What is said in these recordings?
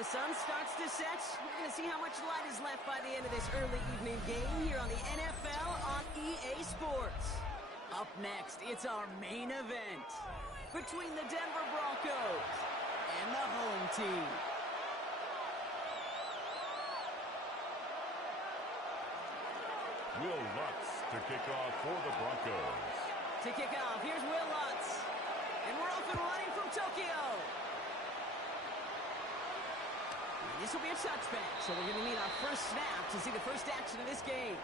the sun starts to set, we're going to see how much light is left by the end of this early evening game here on the NFL on EA Sports. Up next, it's our main event between the Denver Broncos and the home team. Will Lutz to kick off for the Broncos. To kick off, here's Will Lutz. And we're off and running from Tokyo. This will be a touchback, so we're going to need our first snap to see the first action of this game.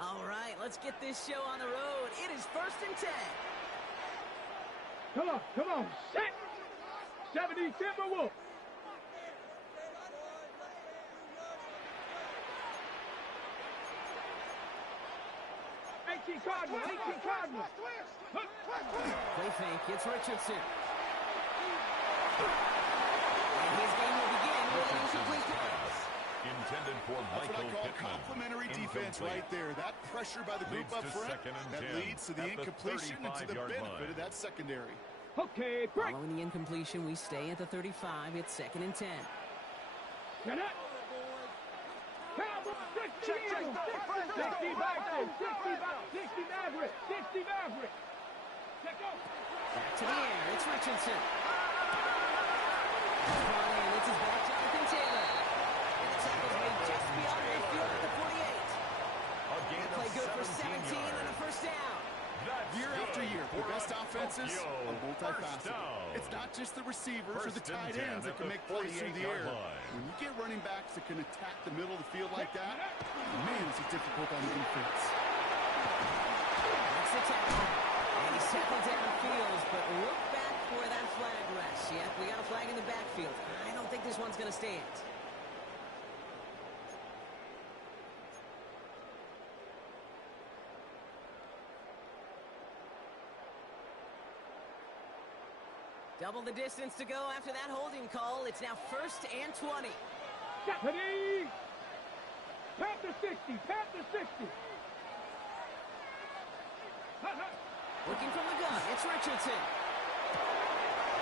All right, let's get this show on the road. It is 1st and 10. Come on, set! 70 Timberwolves! 18 Cardinals! Play fake, it's Richardson. And his game will begin with an incomplete pass. Intended for That's Michael what I call Pittman. complimentary defense right there. That pressure by the group Leads up to front, 2nd and that 10 leads to the at the incompletion and to the 35-yard benefit line. of that secondary. Okay, break! Following the incompletion, we stay at the 35. It's 2nd and 10. Get it! Cowboys, 60 Eagles! 60 Vikings! 60 Mavericks! 60 Mavericks! Check out! Back to the air, it's Richardson. And it's his back, Jonathan Taylor. And the tackle's made just beyond midfield at the 48. Again, Play good for 17 17 and a first down. Year after year, the best offenses are multifaceted. Down. It's not just the receivers or the First and tight 10 ends that at can the make plays through the air. 48-yard line. When you get running backs that can attack the middle of the field like that, man, is it difficult on the defense. That's the tackle. And he's tackled downfield, but look back for that flag rest. Yep, we got a flag in the backfield. I don't think this one's going to stand. Double the distance to go after that holding call. It's now 1st and 20. Deputy! Panther 60! Panther 60! Looking from the gun, it's Richardson.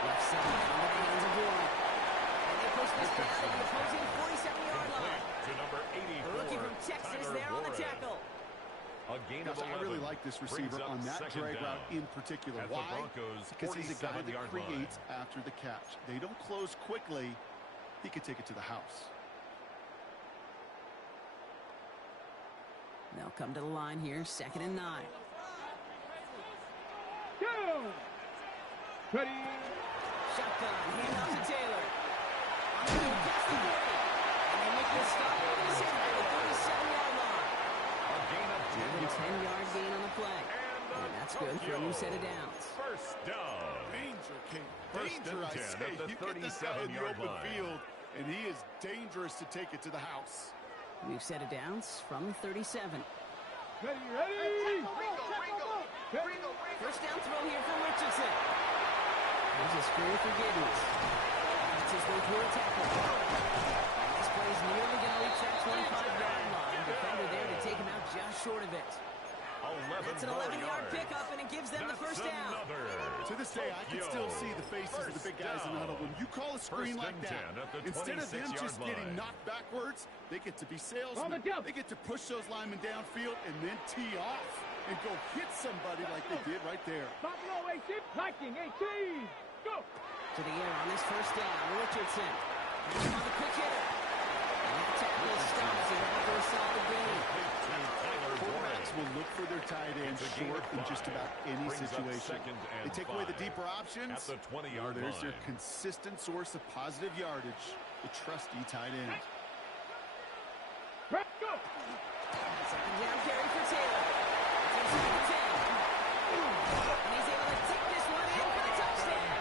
Left side, into the hands of Warren. And they push this down at the opposing 47-yard line. To number 84. A rookie from Texas there on the tackle. A gain of Guys, 11 I really like this receiver brings up on that second drag down route in particular. at the Why? Broncos' Because he's a guy that 47-yard line. creates after the catch. They don't close quickly. He could take it to the house. They'll come to the line here, 2nd and 9. Down! Ready! Shotgun, handoff to Taylor. On the move, past the 40. And they make this stop over the center at the 37-yard line. A gain of 10 And a yards. 10-yard gain on the play. And that's good for a new set of downs. First down. Danger, King. First and Danger, I 10 say. at the You get this guy in the 37-yard open line. field, and he is dangerous to take it to the house. We've set of downs from 37. Ready, ready! First down throw here from Richardson. There's a screen for Giddens. That's his way through a tackle. And this play's nearly going to reach that 25-yard line. Defender there to take him out just short of it. That's an 11-yard pickup, and it gives them the first down. To this day, I can still see the faces of the big guys in the huddle. When you call a screen like that, instead of them just getting knocked backwards, they get to be salesmen. They get to push those linemen downfield and then tee off and go hit somebody like they did right there. Buffalo 18, Viking 18! Go! To the air on this first down, Richardson. He's on the quick hitter. And that tackle stops him after a solid gain. Quarterbacks will look for their tight end short in just about any situation. They take away the deeper options. At the 20-yard There's line. their consistent source of positive yardage, the trusty tight end. Press, go! Second down carry for Taylor. It's inside the 10. And he's able to take this one in for the touchdown.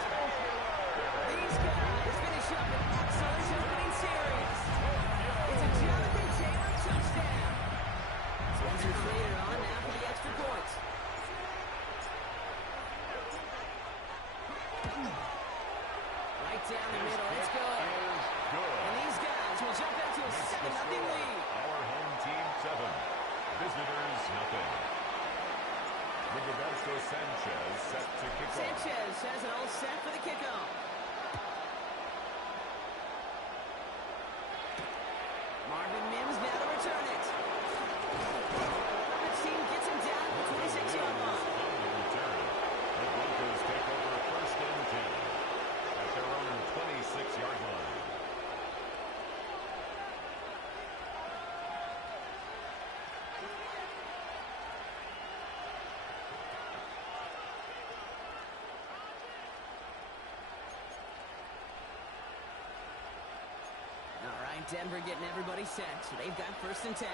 These guys finish up an excellent opening series. It's a Jonathan Taylor touchdown. Spencer Slater on now for the extra points. Right down the middle. It's good. And which will jump out to a 7-0 lead. Our home team 7. Visitors nothing. Rigoberto Sanchez set to kick off. Sanchez has it all set for the kickoff. Marvin Mims now to return it. Robert's team gets him down at the 26-yard line. On the return, the Broncos take over 1st and 10 at their own 26-yard line. All right, Denver getting everybody set, so they've got 1st and 10.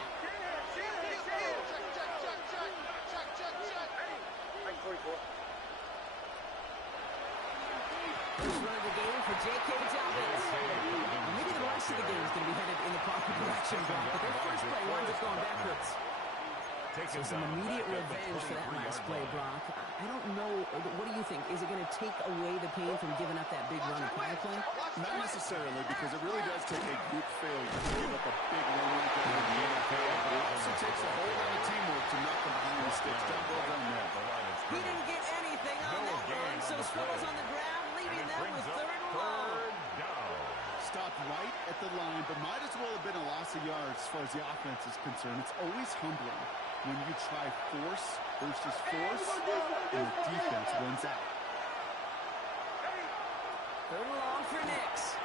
First run of the game for J.K. Dobbins. Maybe the rest of the game is going to be headed in the proper direction, Brock, but their first play winds up going backwards. So some immediate revenge for that last play, Brock. I don't know. What do you think? Is it going to take away the pain from giving up that big run of power play? Not necessarily, because it really does take a group failure to give up a big run like that in the NFL. It also takes a whole lot of teamwork to knock them behind the sticks. Job well done there. He didn't get anything on that run, so Swivel's on the ground, leaving them with 3rd and long. Stopped right at the line, but might as well have been a loss of yards as far as the offense is concerned. It's always humbling when you try force versus force, and the defense wins out. 3rd and long for Nix.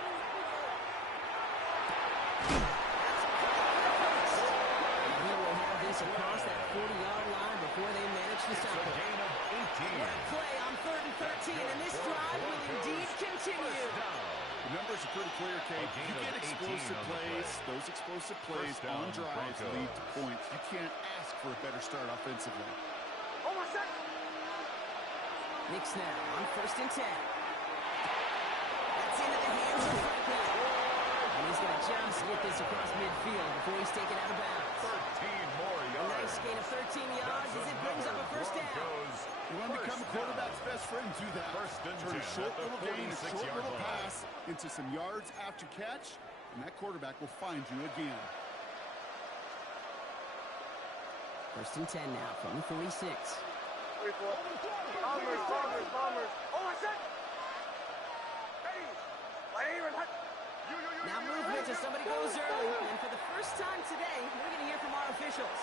He will have this across that 40-yard line before they manage to stop it. Gain of 18. What a play on 3rd and 13, and this drive will indeed continue. The numbers are pretty clear, Kate. You get explosive plays. Those explosive plays on drives lead to points. You can't ask for a better start offensively. Nix now on 1st and 10. That's into the hands of Franklin. And he's going to just get this across midfield before he's taken out of bounds. 13 more A yards. nice gain of 13 yards as it brings up a 1st down. You want to become a quarterback's best friend, do that. 1st and Turn a 10 short at the little gain, a short 46-yard little line. pass into some yards after catch, and that quarterback will find you again. 1st and 10 now from the 46. Now movement as somebody goes early, and for the first time today, we're going to hear from our officials.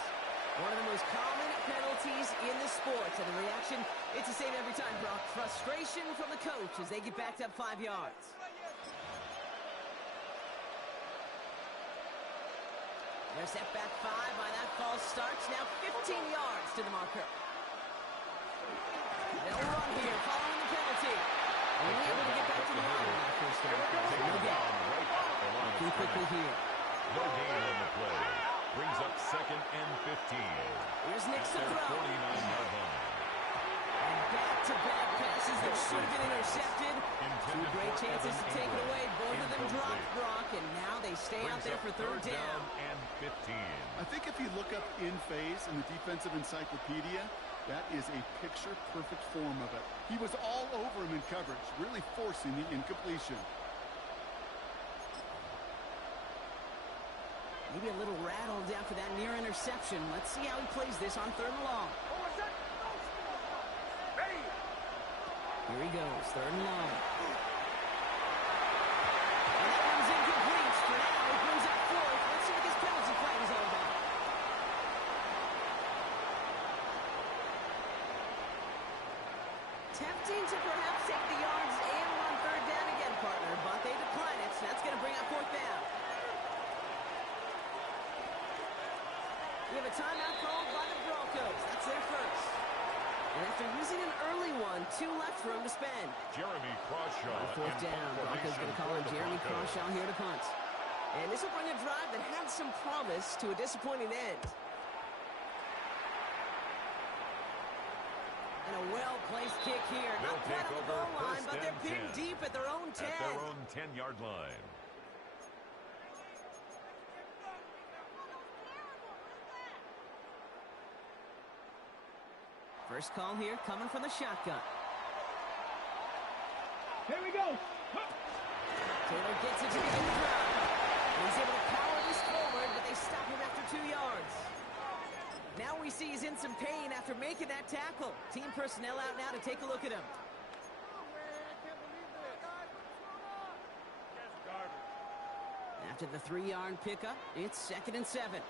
One of the most common penalties in the sport, and the reaction, it's the same every time, Brock. Frustration from the coach as they get backed up 5 yards. They're set back 5 by that false start. Now 15 yards to the marker. They'll run here following the penalty. Only able to get back to the line on that 1st down. No gain. Too quickly here. No gain on the play. Brings up 2nd and 15. Here's Nix to Their throw. 49-yard line. And back-to-back passes that should have been intercepted. Two great chances to take it away. Both of them dropped, Brock, and now they stay out there for 3rd down. And 15. I think if you look up in phase in the defensive encyclopedia, that is a picture-perfect form of it. He was all over him in coverage, really forcing the incompletion. Maybe a little rattled after that near interception. Let's see how he plays this on 3rd and long. Here he goes, 3rd and long. And that one's incomplete. For now, he brings up 4th. Let's see what this penalty flag is all about. Tempting to perhaps take the yards and run 3rd down again, partner, but they decline it, so that's going to bring up 4th down. We have a timeout called by the Broncos. That's their first. And after using an early one, 2 left for him to spend. Jeremy Crawshaw. On 4th down, Broncos going to call in Jeremy Crawshaw here to punt. And this will bring a drive that had some promise to a disappointing end. And a well-placed kick here. Not quite on the goal line, but they're pinned deep at their own 10. At their own 10-yard line. First call here coming from the shotgun. Here we go. Taylor gets it to begin the drive. He's He's able to power this forward, but they stop him after 2 yards. Now we see he's in some pain after making that tackle. Team personnel out now to take a look at him. After the 3-yard pickup, it's 2nd and 7.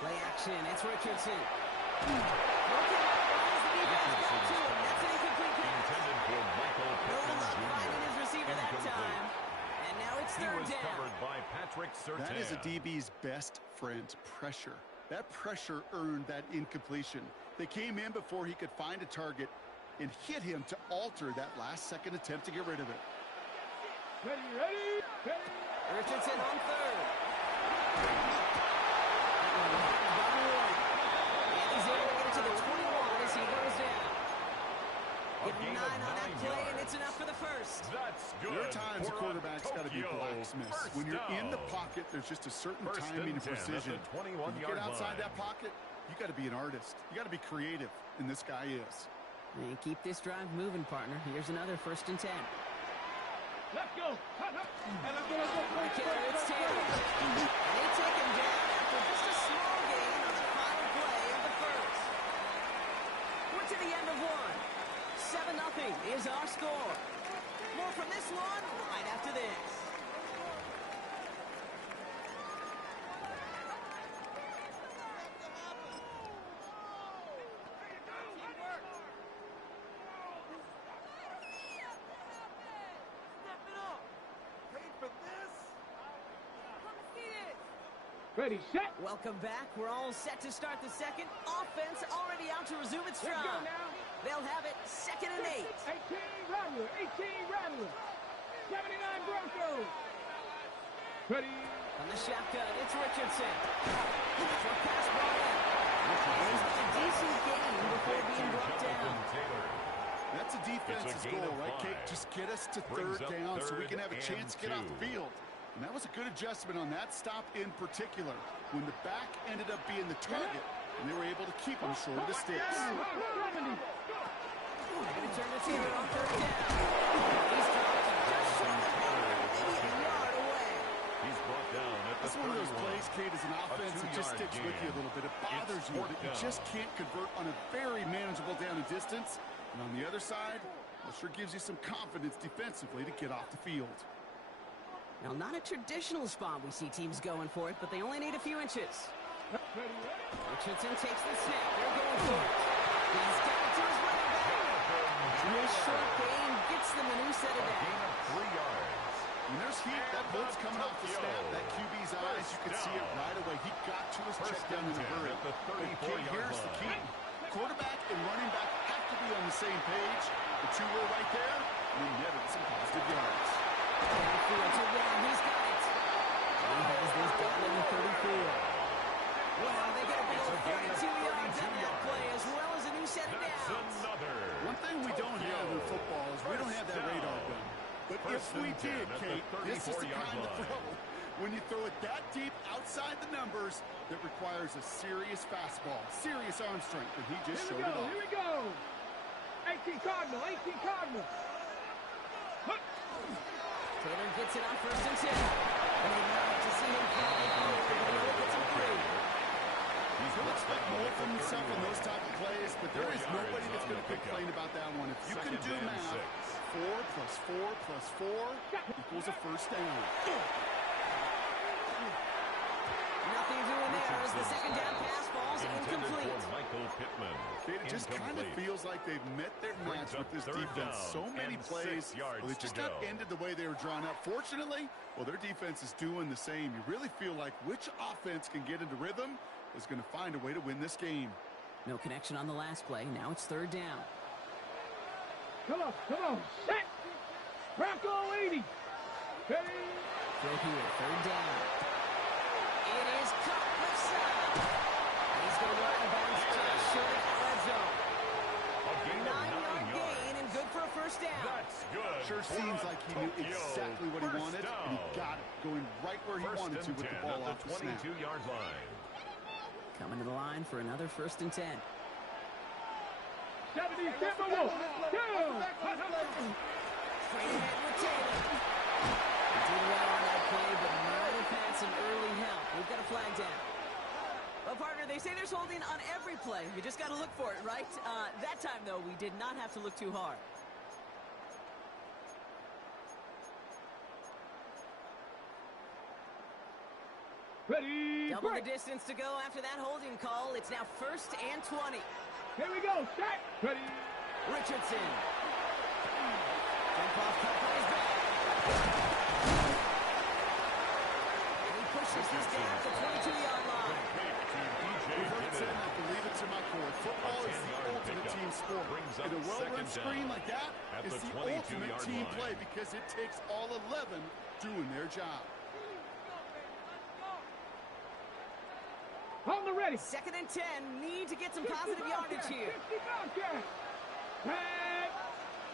Play action, it's Richardson. That's an incomplete pass. No luck finding his receiver that time. And now it's 3rd down. Covered by Patrick Surtain. That is a DB's best friend, pressure. That pressure earned that incompletion. They came in before he could find a target and hit him to alter that last-second attempt to get rid of it. Ready. Richardson on 3rd. And he's able to get it to the 21 as he goes down. Give him 9 on that play, and it's enough for the first. That's good. There are times a quarterback's got to be blacksmith. When you're in the pocket, there's just a certain timing and precision. When you get outside that pocket, you got to be an artist. You got to be creative, and this guy is. And keep this drive moving, partner. Here's another 1st and 10. Let's go. It's Taylor. And they take him down after just a small gain on the final play of the first. We're to the end of one. 7-0 is our score. More from this one right after this. Ready, set. Welcome back. We're all set to start the second. Offense already out to resume its Let's go stride. now. They'll have it 2nd and 8. 18 Rattler. 79 Broncos. Ready. On the shotgun, it's Richardson. Short pass ball in. He's a decent gain before being brought down. That's a defense's goal, right, Kate? Just get us to 3rd down so we can have a chance to get off the field. And that was a good adjustment on that stop in particular, when the back ended up being the target, and they were able to keep him short of the sticks. They're going to turn the Taylor on 3rd down. He's dropped just short of the field, maybe a yard away. He's brought down at the That's one of those plays, Kate, as an offense that just sticks with you a little bit. It bothers you that you just can't convert on a very manageable down and distance. And on the other side, it sure gives you some confidence defensively to get off the field. Now, not a traditional spot we see teams going for it, but they only need a few inches. Richardson takes the snap. They're going for it. He's got it to his running back. And his short gain gets them a new set of downs. 3 yards. When there's heat, that blitz coming off the snap, that QB's eyes, you can see it right away. He got to his check down in a hurry. But here's the key. Quarterback and running back have to be on the same page. The two were right there, and we netted some positive yards. Downfield to Ram. He's got it. He has this down in the 34. Wow, they get a big 32 yards on that play, as well as a new set of downs. One thing we don't have in football is we don't have that radar gun. But if we did, Kate, this is the kind of throw. When you throw it that deep outside the numbers, that requires a serious fastball, serious arm strength, and he just showed it off. Here we go. 18 Cardinal. Taylor gets it on 1st and 10. And they love to see him fly forward, but he only gets a 3. He'll expect more from himself in those type of plays, but there is nobody that's going to complain about that one. If you can do math, 4 plus 4 plus 4 equals a 1st down. Nothing doing there as the 2nd down pass falls incomplete. It just kind of feels like they've met their match with this defense. So many plays, well, they just not ended the way they were drawn up. Fortunately, well, their defense is doing the same. You really feel like which offense can get into rhythm is going to find a way to win this game. No connection on the last play. Now it's 3rd down. Come on. Set. Bronco 80. Ready. Throw here, 3rd down. It is caught left side. He's going to run out of bounds just short of the red zone. A 9-yard gain and good for a 1st down. That's good. Sure seems like he knew exactly what he wanted, and he got it, going right where he wanted to with the ball off the snap. 22-yard line. Coming to the line for another 1st and 10. 70 Timberwolves. Go. Straight ahead with Taylor. play. You just got to look for it, right? That time, though, we did not have to look too hard. Ready, Double break. the distance to go after that holding call. It's now 1st and 20. Here we go. Set. Ready. Richardson. Jump off cut by his back. And he pushes this down at the 22-yard line. I believe it to my core. Football is the ultimate team sport. And a well-run screen like that is the ultimate team play because it takes all 11 doing their job. On the ready. 2nd and 10. Need to get some positive yardage here. 50 Bobcats. And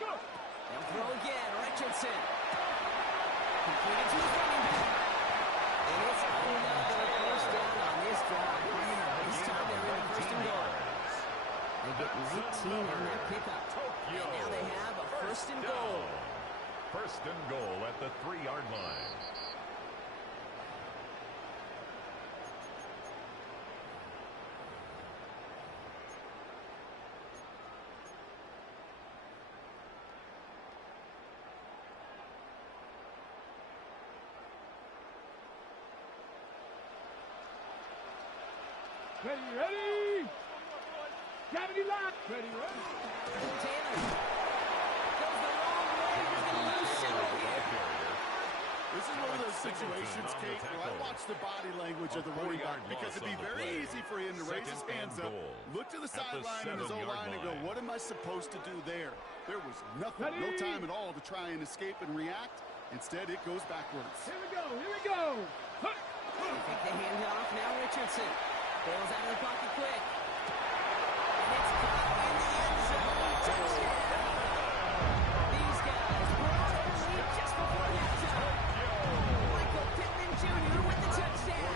go. They'll throw again. Richardson. Completed to his running back. And it's another first down on this drive. This time they're in 1st and goal. They get 19 on that pickup. And now they have a 1st and goal. 1st and goal at the 3-yard line. Ready, ready. Gravity lock. Ready, ready. Taylor goes the wrong way. He's going to lose several here. This is one of those situations, Kate, where I watch the body language of the running back because it'd be very easy for him to raise his hands up, look to the sideline and his O-line and go, what am I supposed to do there? There was nothing, no time at all to try and escape and react. Instead, it goes backwards. Here we go, here we go. Take the handoff. Now Richardson bails out of the pocket quick. And it's caught in the end zone. Touchdown. These guys brought their lead just before halftime. Michael Pittman Jr. with the touchdown.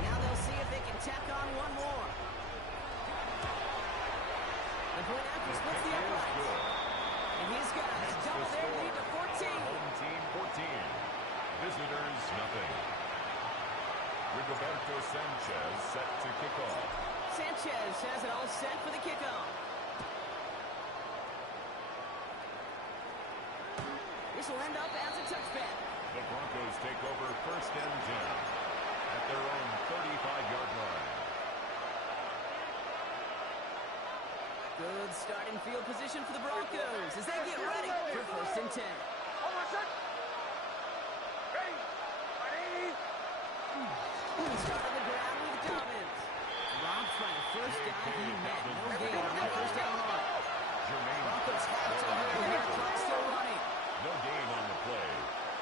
Now they'll see if they can tack on one more. The point after splits the uprights. And these guys double their lead to 14. Home team 14. Visitors nothing. Rigoberto Sanchez set to kick off. Sanchez has it all set for the kickoff. This will end up as a touchback. The Broncos take over 1st and 10 at their own 35-yard line. Good starting field position for the Broncos as they get ready for 1st and 10. Start on the ground with Dobbins. Robbed by the first guy he met. No gain on that 1st down run. Broncos have to hurry here. Clock still running. No gain on the play.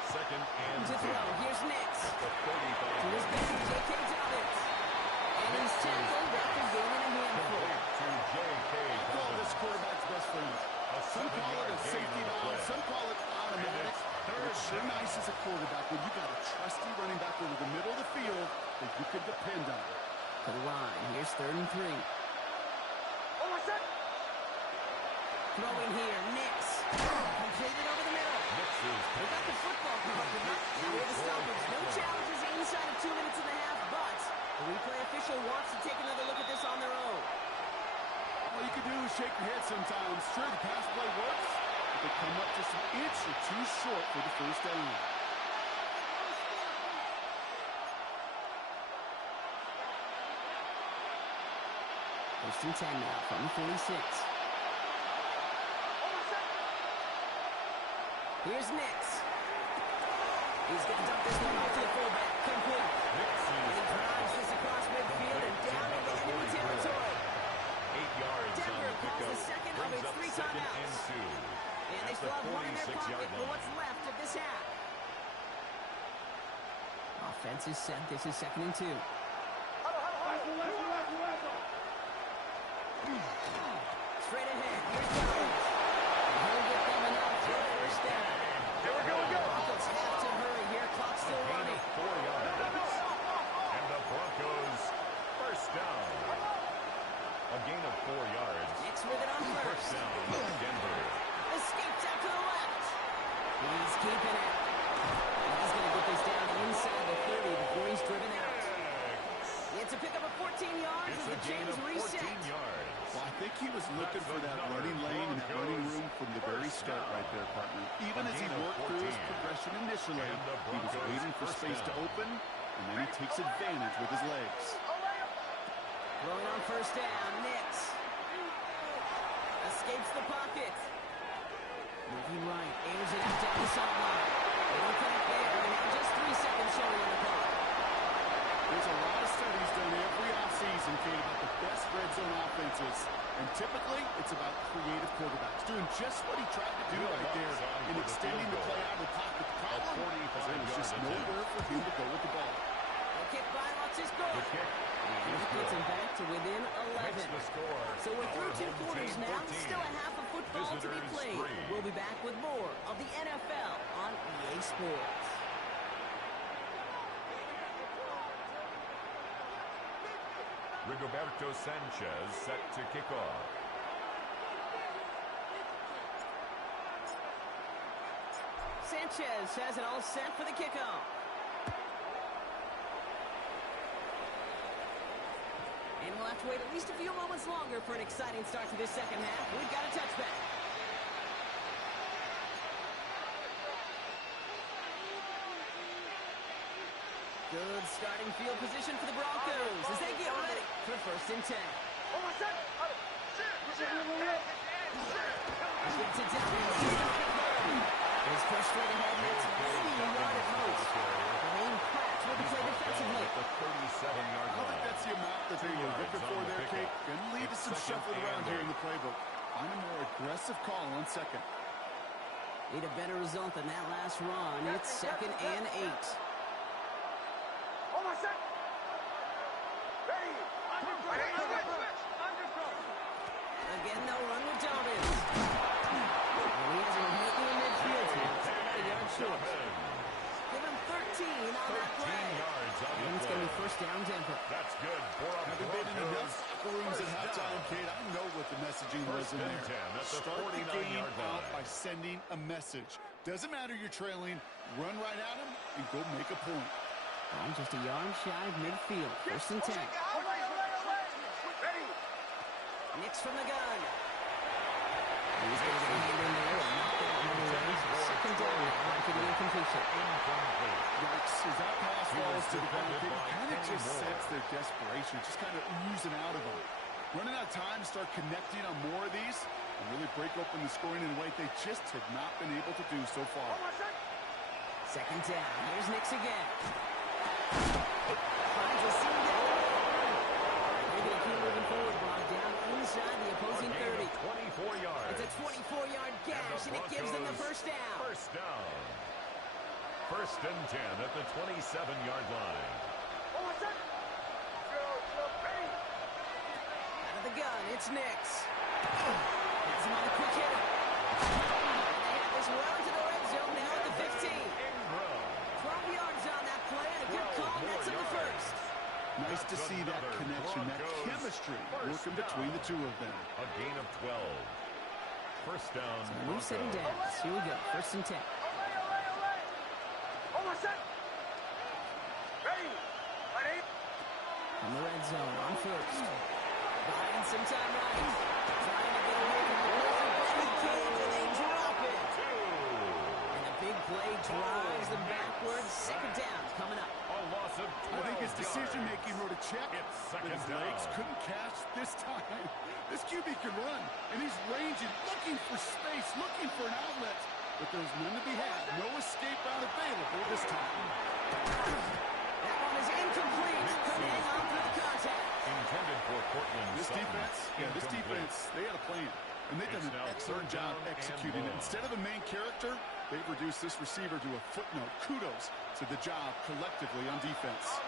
2nd and To 10. throw. Here's Nix. The 35. To his back, J.K. Dobbins. And he's tackled after gaining a handful. To J.K. Call this quarterback's best friend. Some call it a safety valve, some call it automatic. It's sure nice as a quarterback when you got a trusty running back over the middle of the field that you can depend on. To the line. Here's 3rd and 3. Throwing here. Nix. Completed over the middle. They got the football card, but not clear the stoppage. No challenges inside of 2 minutes and a half, but the replay official wants to take another look at this on their own. All you can do is shake your head sometimes. Sure, the pass play works, but they come up just an inch or two short for the 1st down. First and 10 now from the 46. Here's Nix. He's going to dump this one off to the fullback. Complete. And he drives this across midfield and down into enemy territory. 8 yards on Denver the calls pickup. the second of Brings its up 3 2nd timeouts. and 2. And they At still the have one in their 46-yard pocket for line. what's left of this half. Offense is set. This is 2nd and 2. Straight ahead. Here's Dobbins. He'll get them enough for a 1st down. Broncos have to hurry here. Clock still running. 4 yards. And the Broncos 1st down. A gain of 4 yards. Nix with it on 1st. Down Denver. Escapes out to the left. He's keeping it. And he's going to get this down inside the 30 before he's driven out. It's a pickup of 14 yards It's as a the gain chains of 14 reset. yards. partner. Even as he worked through his progression initially, he was waiting for space to open, and then he takes advantage with his legs. Throwing on first down, Nix. Escapes the pocket. Moving right, airs it out down the sideline. They don't connect there, and now just 3 seconds showing on the clock. There's a lot of studies done every offseason, Kate, about the best red zone offenses. And typically, it's about creative quarterbacks doing just what he tried to do right there in extending the play out of the pocket. The problem is there was just nowhere for him to go with the ball. The kick by Lutz is good. And it gets him back to within 11. So we're through 2 quarters now. Still a half of football to be played. We'll be back with more of the NFL on EA Sports. Rigoberto Sanchez set to kick off. Sanchez has it all set for the kickoff. And we'll have to wait at least a few moments longer for an exciting start to this second half. We've got a touchback. Good starting field position for the Broncos as they get ready for 1st and 10. Gets it down. His frustrated head makes maybe a yard at most. The main crash will be played defensively. The 37-yard I think that's the amount that they were looking for there, Kate. Going to lead to some shuffling around here in the playbook. Find a more aggressive call on second. Need a better result than that last run. It's 2nd and 8. Again, they'll run with Dobbins. He has a hit in midfield here. It's about a yard short. Give him 13 on that play. And it's going to be 1st down Denver. That's good. Having been in enough rooms at halftime, Kate, I know what the messaging was in there. Start the game out by sending a message. Doesn't matter you're trailing. Run right at him and go make a point. Ball just a yard shy of midfield. 1st and 10. Nix from the gun. He's going to get a hand in there and knock that one away. 2nd down now after the incompletion. Yikes, as that pass falls to the ground, it kind of just sets their desperation, just kind of oozing out of them. Running out of time to start connecting on more of these and really break open the scoring in a way they just have not been able to do so far. 2nd down. Here's Nix again. Finds a seam down. They're going to keep moving forward, brought down inside the opposing 30. 24 yards. It's a 24-yard gash, and it gives them the 1st down. 1st down. 1st and 10 at the 27-yard line. Out of the gun, it's Nix. Has him on a quick hitter. They have this well into the red zone now at the 15. 12 yards on that play, and a good call. That's on the 1st. Nice to see that connection, that chemistry working between the two of them. A gain of 12. 1st down. So we're 7 downs. Here we go. 1st and 10. From the red zone on 1st. Buying some time right. Trying to get away from the play, but he can't, and they drop it. And a big play drives them backwards. 2nd down coming up. A loss of 12 I think his decision-making wrote a check, but his legs couldn't catch this time. This QB can run, and he's ranging, looking for space, looking for an outlet. But there's none to be had. No escape route available this time. That one is incomplete. Couldn't hang on through the contact. Intended for Portland. This defense, they had a plan. And they've done an excellent job executing it. Instead of a main character, they've reduced this receiver to a footnote. Kudos to the job collectively on defense.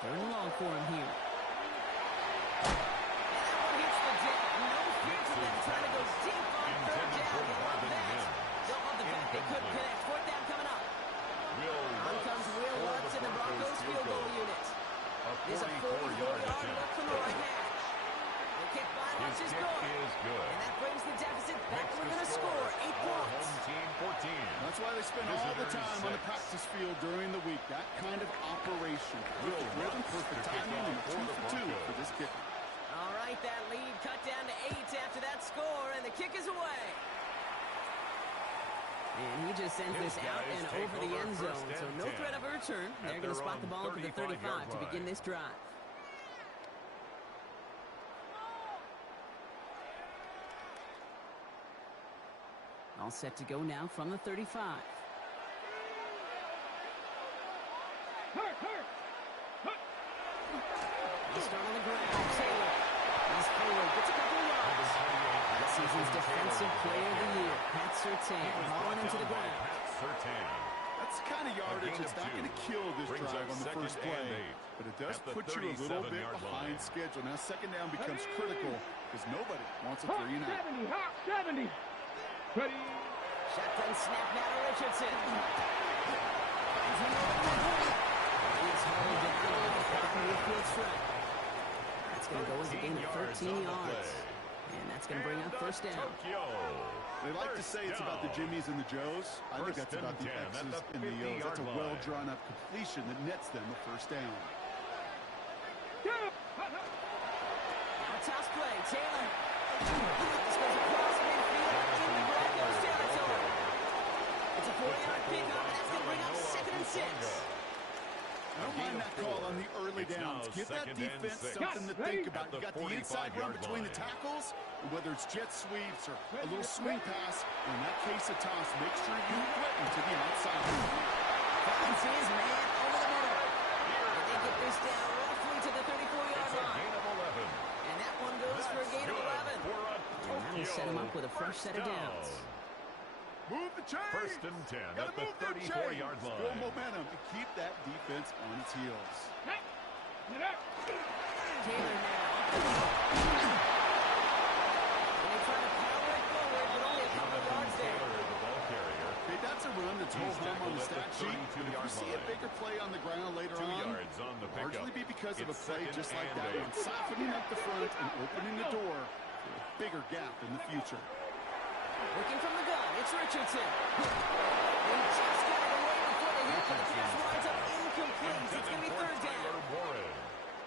Third and long for him here. And that one hits the deck. No fear for them trying to go deep on 3rd down. They love that. Don't love the fact they couldn't connect. 4th down coming up. On comes Will Lutz in the Broncos field goal unit. There's a 44-yard look from the right hash. The kick by Lutz is good. And that brings the deficit back within a score. 8 points. Home team 14. That's why they spend all the time on the practice field during the week. That kind of operation. Perfect rhythm, perfect timing, and 2 for 2 for this kicker. All right, with that lead cut down to 8 after that score, and the kick is away. And he just sends this out and over the end zone, so no threat of a return. They're going to spot the ball at the 35 to begin this drive. All set to go now from the 35. He'll start on the ground. Taylor. He's forward. Gets a couple of yards. That season's defensive player of the year, Pat Surtain, hauling him to the ground. That's the kind of yardage that's not going to kill this drive on the first play, but it does put you a little bit behind schedule. Now second down becomes critical because nobody wants a 3 and out. 70, hot 70. Ready. Shotgun snap now to Richardson. Finds him over the middle. He's hauled down at the midfield strike. That's going to go as a gain of 13 yards. And that's going to bring up first down. They like to say it's about the Jimmies and the Joes. I think that's about the X's and the O's. That's a well-drawn-up completion that nets them a first down. Now a toss play. Taylor. This goes across midfield into Broncos territory. It's a 40-yard pickup, and that's going to bring up 2nd and 6. I don't mind that call on the early downs. Give that defense something to think about. You got the inside run between the tackles, and whether it's jet sweeps or a little swing pass, or in that case a toss, make sure you threaten to the outside. Finds his man over the middle. And they get this down roughly to the 34-yard line. And that one goes for a gain of 11. And that'll set him up with a fresh set of downs. Move the chains. 1st and 10 at the 34-yard line. Build momentum and keep that defense on its heels. Taylor now. And they try to power it forward, but only a couple of yards there. Hey, that's a run that's home on the stat sheet. If you see a bigger play on the ground later on, largely be because of a play just like that one, softening up the front and opening the door for a bigger gap in the future. Looking from the gun, it's Richardson. They just got it away before the hit, but the pass winds up incomplete. It's going to be 3rd down.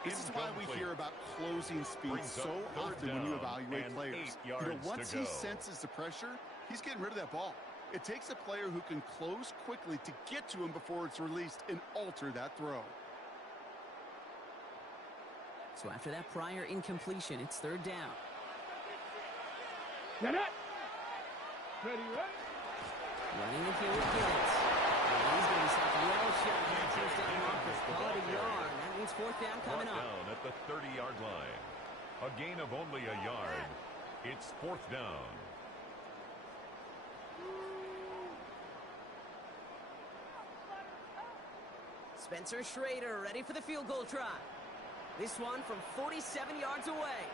This is why we hear about closing speed so often when you evaluate players. You know, once he senses the pressure, he's getting rid of that ball. It takes a player who can close quickly to get to him before it's released and alter that throw. So after that prior incompletion, it's 3rd down. Get it. Ready, ready. Running the field with Gibbons. He's going to be stopped well short of that first down marker. Call it a yard. That means 4th down coming up. Down at the 30-yard line. A gain of only a yard. It's 4th down. Spencer Schrader ready for the field goal try. This one from 47 yards away.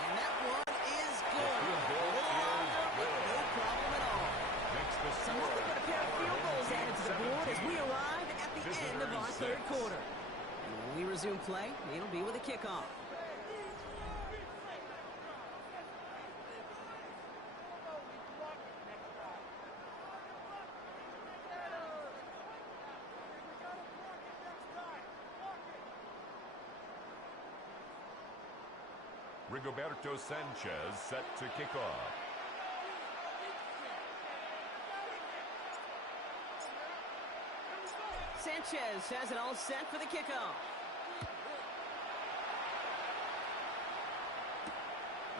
And that one is good. A little longer, but no problem at all. So nothing but a pair of field goals added to the board as we arrive at the end of our 3rd quarter. And when we resume play, it'll be with a kickoff. Rigoberto Sanchez set to kick off. Sanchez has it all set for the kickoff.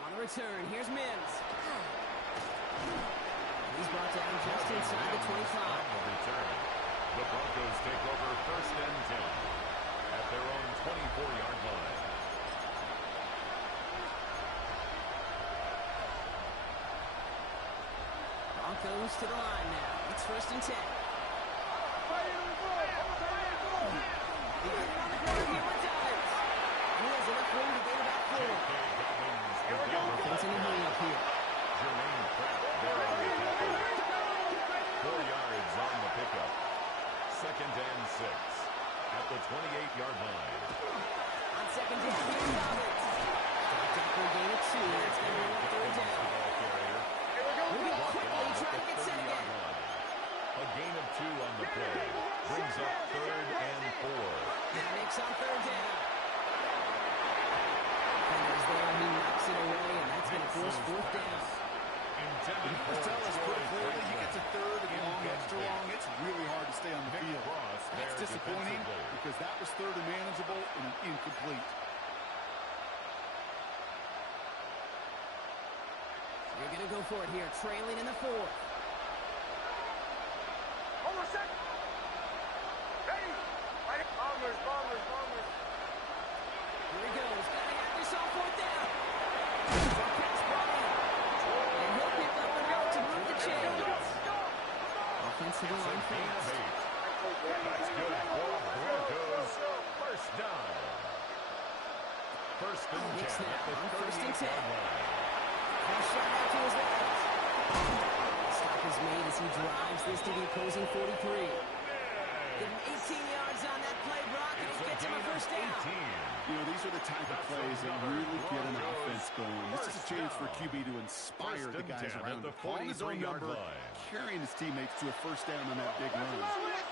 On the return, here's Mims. He's brought down just inside the 25. The Broncos take over 1st and 10 at their own 24-yard line. Broncos to the line now. It's 1st and 10. He got it on the ground here with Dobbins. He has enough room to gain about 4. Offensive hurry up here. Jermaine Pratt there on the tackle. 4 yards on the pickup. 2nd and 6 at the 28-yard line. On 2nd down, here's Dobbins. Dropped up for a gain of 2. That's going to bring up 3rd down. We'll go quickly, try to get set again. A gain of 2 on the play. disappointing because that was third and manageable and incomplete. They're going to go for it here, trailing in the fourth. Almost set. Ready. Bombers. Here he goes. Got to have this on fourth down. Pass ball. And he'll pick up enough to move the chains. Offensive line fans. That's good for Broncos. First down. First and 10 at the 38-yard line. Shot out to his left. Stop is made as he drives this to the opposing 43. Give him 18 yards on that play, Brock, and it gets him a first down. You know, these are the type of plays that really get an offense going. This is a chance for QB to inspire the guys around him. Calling his own number, carrying his teammates to a first down on that big run.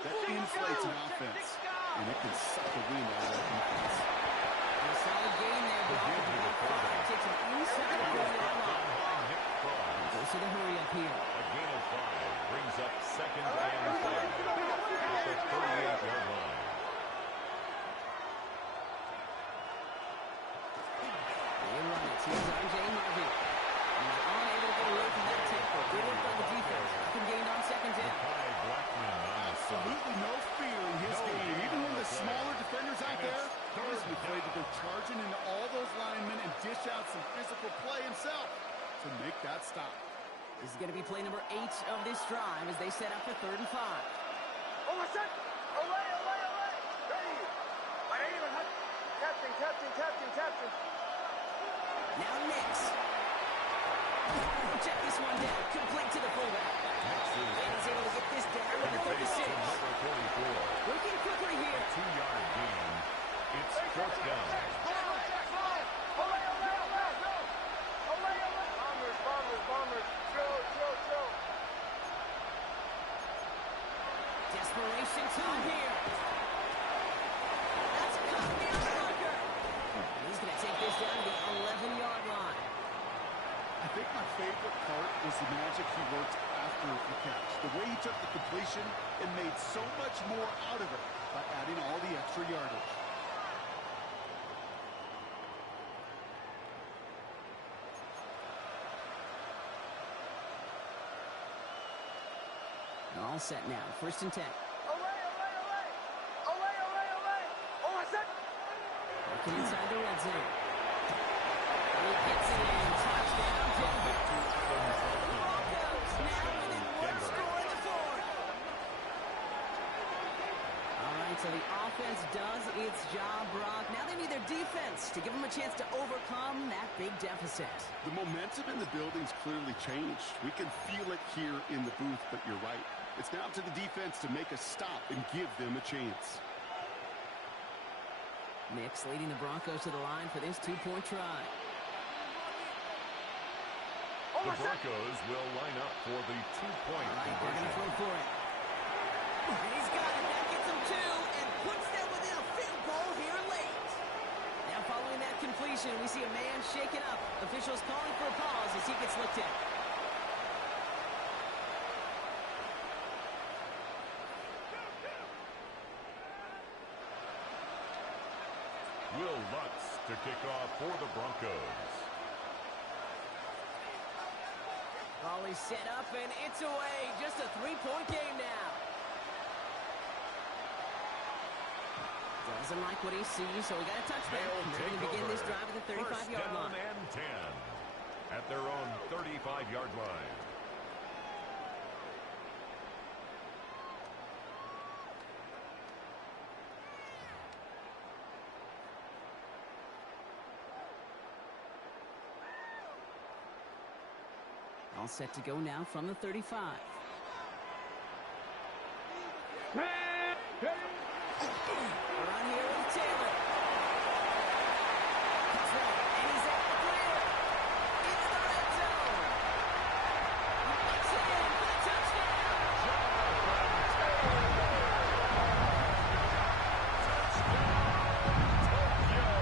That inflates an offense, and it can suck the wind out of that defense. A solid game there, Brock. Takes him inside the 40-yard line. Goes to the hurry up here. A gain of 5 brings up second and 5 at the 38-yard line. They run it. Here's R.J. Marvin. He's unable to get away from that tackle. Good work on the defense. Nothing gained on second down. Absolutely no fear in his game. Even when the smaller defenders out there, he isn't afraid to go charging into all those linemen and dish out some physical play himself to make that stop. This is going to be play number 8 of this drive as they set up for 3rd and 5. Almost set. Away. Ready. Captain. Now Nix. Check this one down. Complete to the fullback. And he's able to get this down with the 36. Working quickly here. 2-yard gain. It's fourth down. Bombers. Drill. Desperation time here. That's a cut down blocker. He's going to take this down to the 11-yard line. I think my favorite part was the magic he worked after the catch. The way he took the completion and made so much more out of it by adding all the extra yardage. All set now. 1st and 10. Away. Almost set. Working inside the red zone. And he gets it in. Touchdown, Denver. Broncos now within one score in the fourth. All right, so the offense does its job, Brock. Now they need their defense to give them a chance to overcome that big deficit. The momentum in the building's clearly changed. We can feel it here in the booth, but you're right. It's now to the defense to make a stop and give them a chance. Nix leading the Broncos to the line for this 2-point try. The Broncos will line up for the 2-point All right, they're going to throw for it. And he's got it. That gets him 2 and puts them within a field goal here late. Now following that completion, we see a man shaken up. Officials calling for a pause as he gets looked at. Will Lutz to kick off for the Broncos. Volley set up, and it's away. Just a 3-point game now. Doesn't like what he sees, so we got a touchdown. And they're going to begin this drive at the 35-yard line. First down and 10 at their own 35-yard line. All set to go now from the 35. We're on here with Taylor. That's right, and he's at the clear. Into the red zone. He makes it in for the touchdown.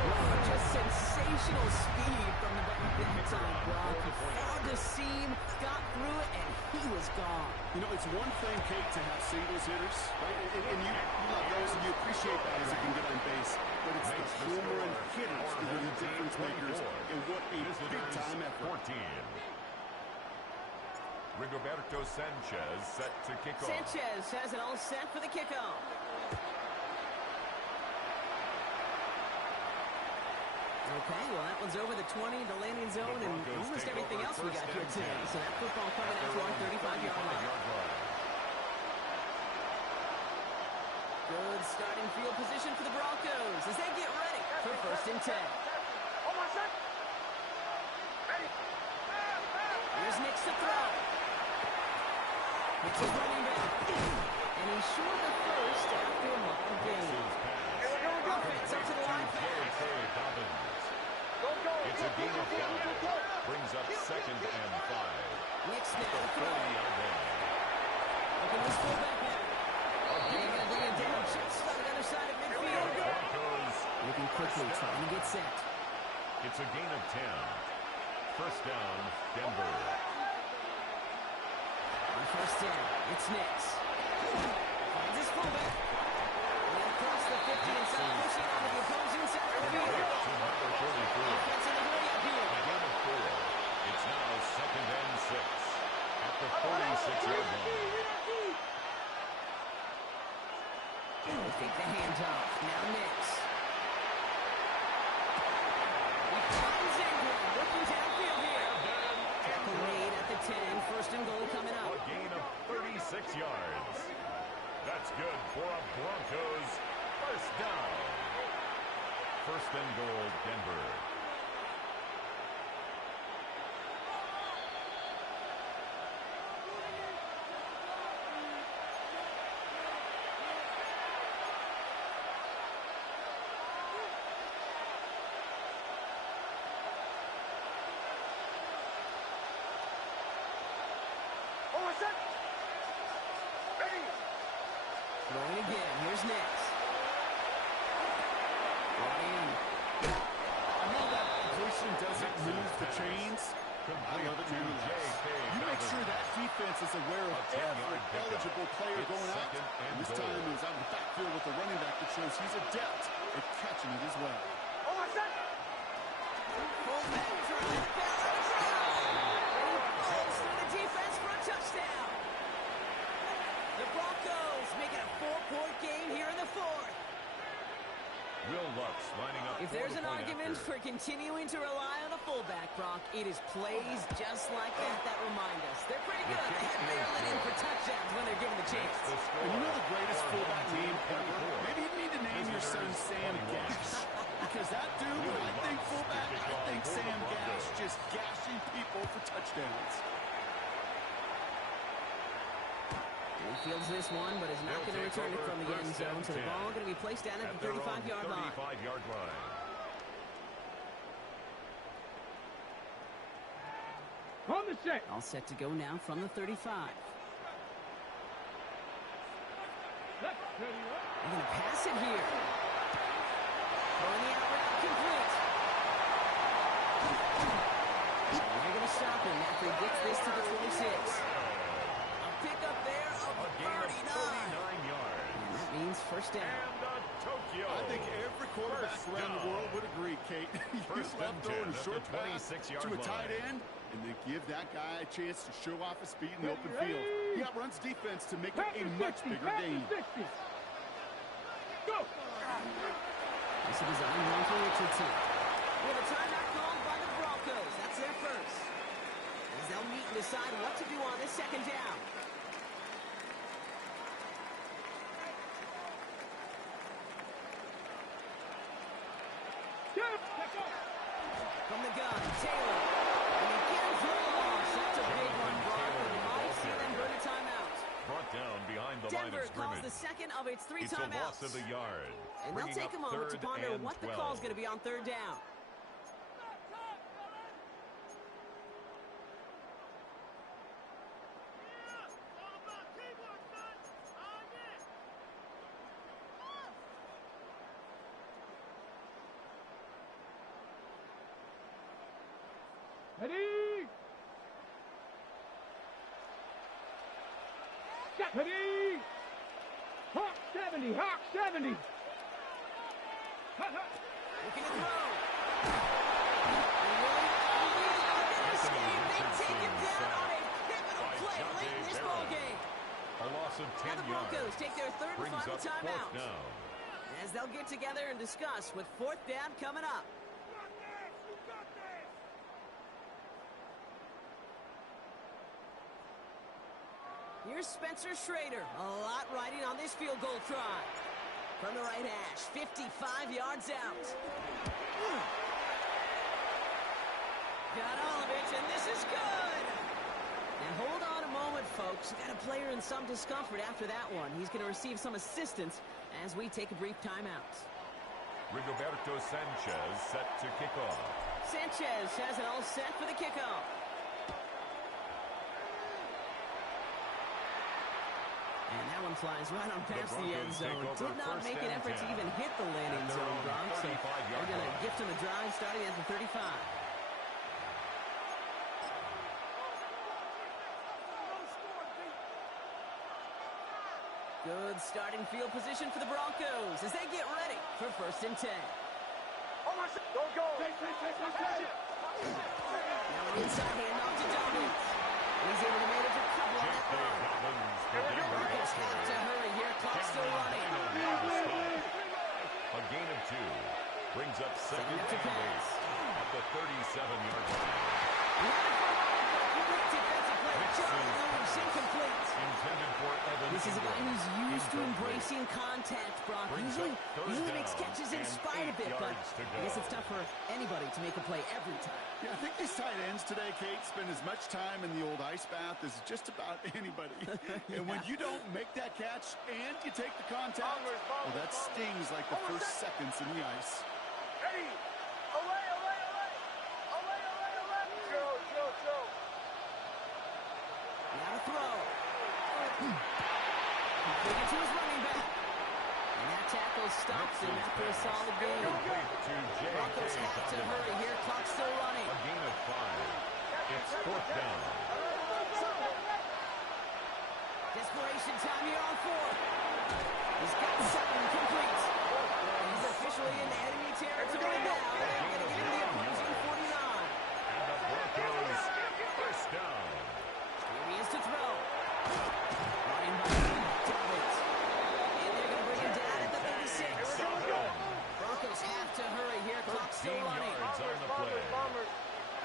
Wow, just sensational speed from the back that time, Brock. He found the seam, got through it, and he was gone. You know, it's one thing, Kate, to have singles hitters, right? And you love those, and you shape out as he can get on base, but it's the home run hitters that are the difference makers, and what a big-time effort. 14. Rigoberto Sanchez set to kick off. Sanchez has it all set for the kickoff. Okay, well, that one's over the 20, the landing zone, and almost everything else we got here today. So that football coming out to our 35-yard line. Good starting field position for the Broncos as they get ready for 1st and 10. Here's Nix to throw. Nix is running back. And he's short of first after a long gain. Offense up to the line pass. It's a gain of 5. Brings up 2nd and 5. Nix now to throw. Look at this fullback now. And he's going to bring it down just on the other side of midfield. Looking quickly, trying to get set. It's a gain of 10. 1st down, Denver. On 1st down, it's Nix. Finds his fullback. And across the 50 inside, pushing out of the opposing center field. Offensive hurry-up here. A gain of 4. It's now 2nd and 6 at the 46-yard line. They take the hands off. Now Nix. He finds Ingram. Looking downfield here. Tackle made at the 10. 1st and goal coming up. A gain of 36 yards. That's good for a Broncos 1st down. 1st and goal, Denver. Throwing again. Here's Nix. Ryan. Completion doesn't move the chains. I love it nonetheless. You make sure that defense is aware of every eligible player going out. And this time he was out in the backfield with the running back that shows he's adept at catching it as well. Fullback trying to balance out. Pulls through the defense for a touchdown. The Broncos making a 4-point game here in the 4th. Will Lutz lining up. If there's an argument for continuing to rely on the fullback, Brock, it is plays just like that remind us. They're pretty good. They have barely in for touchdowns when they're given the chance. And you know the greatest fullback name ever? Maybe you need to name your son Sam Gash. Because that dude, when I think fullback, I think Sam Gash just gashing people for touchdowns. He fields this one, but is not going to return it from the end zone. So the ball going to be placed down at the 35-yard line. 35-yard line. On the set. All set to go now from the 35. They're going to pass it here. Throwing the out route complete. And they're going to stop him after he gets this to the 26. Pick up there of 39 yards. And that means 1st down. And Tokyo. I think every quarterback around the world would agree, Kate. You love throwing a short pass to a tight end and then give that guy a chance to show off his speed in the open field. He outruns defense to make it a much bigger game. Go. This is a design run for Richardson. With a timeout called by the Broncos. That's their first. As they'll meet and decide what to do on this 2nd down. From the gun, Taylor. And again for a loss. That's a big one, Brock. And you might see them burn a timeout. Brought down behind the line Denver of calls scrimmage. the second of its 3 It's a timeouts. loss of a yard. And they'll take a moment to ponder what the call is going to be on 3rd down. Ready? Ready? Hawk 70, Hawk 70. Looking to throw. And really, they take him down on a pivotal play late in this ball game. A loss of 10 now the yards. Broncos take their third and Brings final up timeout. 4th down. As they'll get together and discuss with 4th down coming up. Here's Spencer Schrader. A lot riding on this field goal try. From the right hash, 55 yards out. Got all of it, and this is good. And hold on a moment, folks. We've got a player in some discomfort after that one. He's going to receive some assistance as we take a brief timeout. Rigoberto Sanchez set to kick off. Sanchez has it all set for the kickoff. And that one flies right on past the end zone. Did not make an effort to even hit the landing zone, Broncos. So they're going to gift him a drive starting at the 35. Good starting field position for the Broncos as they get ready for 1st and 10. Don't go. Now an inside handoff to Dobbins. He's able to manage a couple on that run. Broncos have to hurry here. Clock still running. A gain of 2 brings up 2nd and 8 at the 37-yard line. This is a guy who's used to embracing contact, Brock. Usually makes catches in spite of it, but I guess it's tough for anybody to make a play every time. Yeah, I think these tight ends today, Kate, spend as much time in the old ice bath as just about anybody. Yeah. And when you don't make that catch and you take the contact, well, that stings like the first seconds in the ice. Hey! Away! Joe! Now to throw. Completed to his running back. And that tackle stops him after a solid gain. Broncos have to hurry here. Clock still running. A gain of 5. It's 4th down. Desperation time here on 4th. He's got 7 complete. He's officially in enemy territory now. They're going to get him the opposing 49. And the Broncos 1st down. Here he is to throw. Running by Dobbins. And they're going to bring him down at the 36. Broncos have to hurry here. Clock still running. Yards on the play.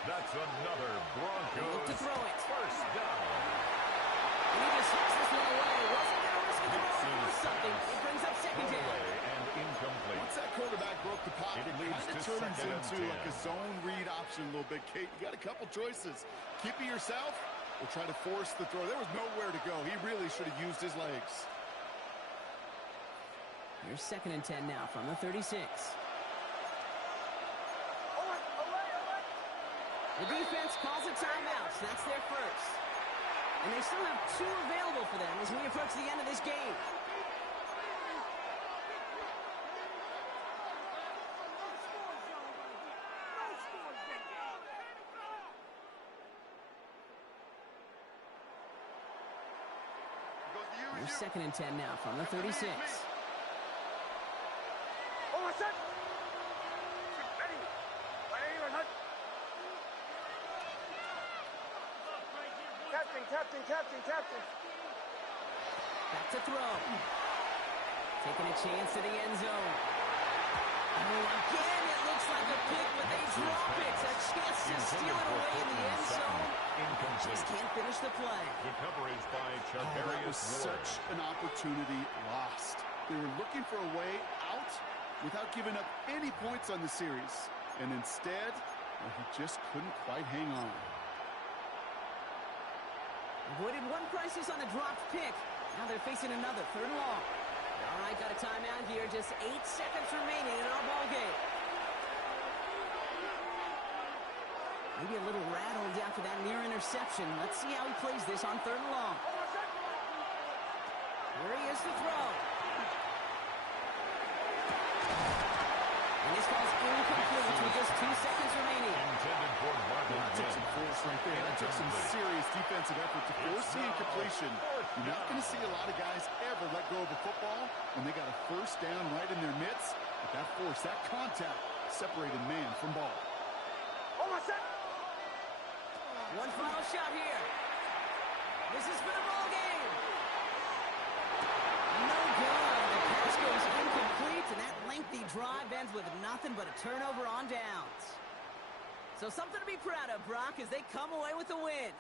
That's another Broncos Look to throw it. 1st down. And he just hits this one away. Wasn't going to risk a throw or something. It brings up 2nd down. And incomplete. Once that quarterback broke the pocket, It it leads kind of to turns 2nd and into 10. like a zone read option a little bit, Kate. You got a couple choices. Keep it yourself or try to force the throw. There was nowhere to go. He really should have used his legs. Here's 2nd and 10 now from the 36. The defense calls a timeout. So that's their first. And they still have 2 available for them as we approach the end of this game. Here's 2nd and 10 now from the 36. Captain. Back to throw. Taking a chance to the end zone. Oh, again, it looks like a pick, but they drop it. A chance to steal it away in the end zone. Just can't finish the play. The coverage by That Charvarius was Ward. such an opportunity lost. They were looking for a way out without giving up any points on the series. And instead, well, he just couldn't quite hang on. Avoided one crisis on a dropped pick. Now they're facing another 3rd and long. All right, got a timeout here. Just 8 seconds remaining in our ball game. Maybe a little rattled after that near interception. Let's see how he plays this on 3rd and long. Here he is to throw. And this ball's incomplete with just 2 seconds remaining. Intended for Marvin That took some force right there. That took some serious defensive effort to force the incompletion. You're not going to see a lot of guys ever let go of a football when they got a 1st down right in their midst. But that force, that contact, separated man from ball. One final shot here. This is for the ball game. No good. The pass goes incomplete, and that lengthy drive ends with nothing but a turnover on downs. So something to be proud of, Brock, as they come away with the win.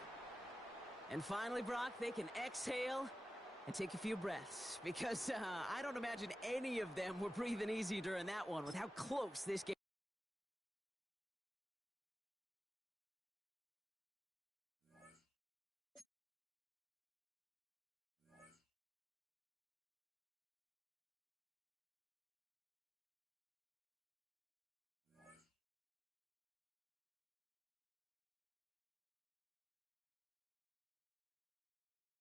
And finally, Brock, they can exhale and take a few breaths, because I don't imagine any of them were breathing easy during that one with how close this game